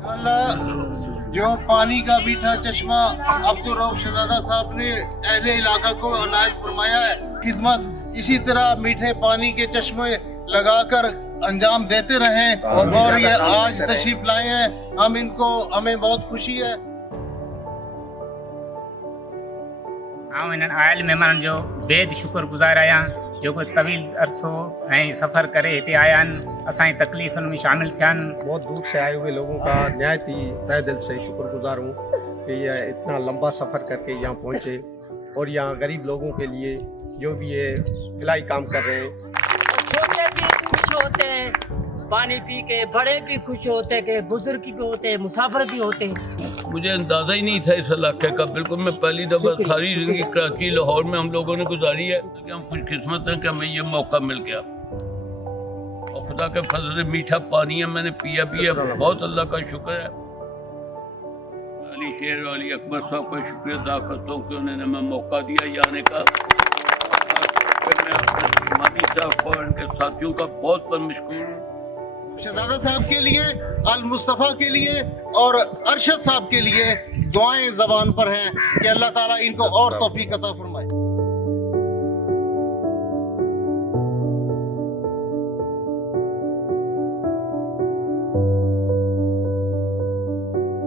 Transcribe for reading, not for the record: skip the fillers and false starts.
जो पानी का मीठा चश्मा अब्दुल रऊफ शहजादा साहब ने अहले इलाका को अनायत फरमाया है, खिदमत इसी तरह मीठे पानी के चश्मे लगाकर अंजाम देते रहें और ये आज तशरीफ लाए हैं, हमें बहुत खुशी है। आयल मेहमान जो बेद शुक्रगुजार आहियां जो कोई तवील अरसो ऐं सफ़र करे हिते आया आहिनि, असांजी तकलीफ़ुनि में शामिल थिया आहिनि। बहुत दूर से आए हुए लोगों का नहायत ही तहे दिल से शुक्रगुजार हूँ कि ये इतना लंबा सफ़र करके यहाँ पहुँचे और यहाँ गरीब लोगों के लिए जो भी ये भलाई काम कर रहे हैं। छोटे भी खुश होते हैं पानी पी के, बड़े भी खुश होते हैं कि बुजुर्ग भी होते हैं, मुसाफिर भी होते हैं। मुझे अंदाज़ा ही नहीं था इस इलाके का, बिल्कुल मैं पहली दफ़ा सारी ज़िंदगी कराची लाहौर में हम लोगों ने गुजारी है कि हम खुश किस्मत हैं कि हमें ये मौका मिल गया और खुदा के फजल से मीठा पानी है मैंने पिया भी है, बहुत अल्लाह का शुक्र है। अली शेर अली अकबर साहब का शुक्रिया अदा करता हूँ कि उन्होंने हमें मौका दिया ये आने का। फिर मैं अपने मादी साहब और उनके साथियों का बहुत बहुत मशकूर हूँ। शहजादा साहब के लिए, अल मुस्तफ़ा के लिए और अरशद साहब के लिए दुआएं ज़बान पर हैं कि अल्लाह ताला इनको और तौफीक अता फरमाए।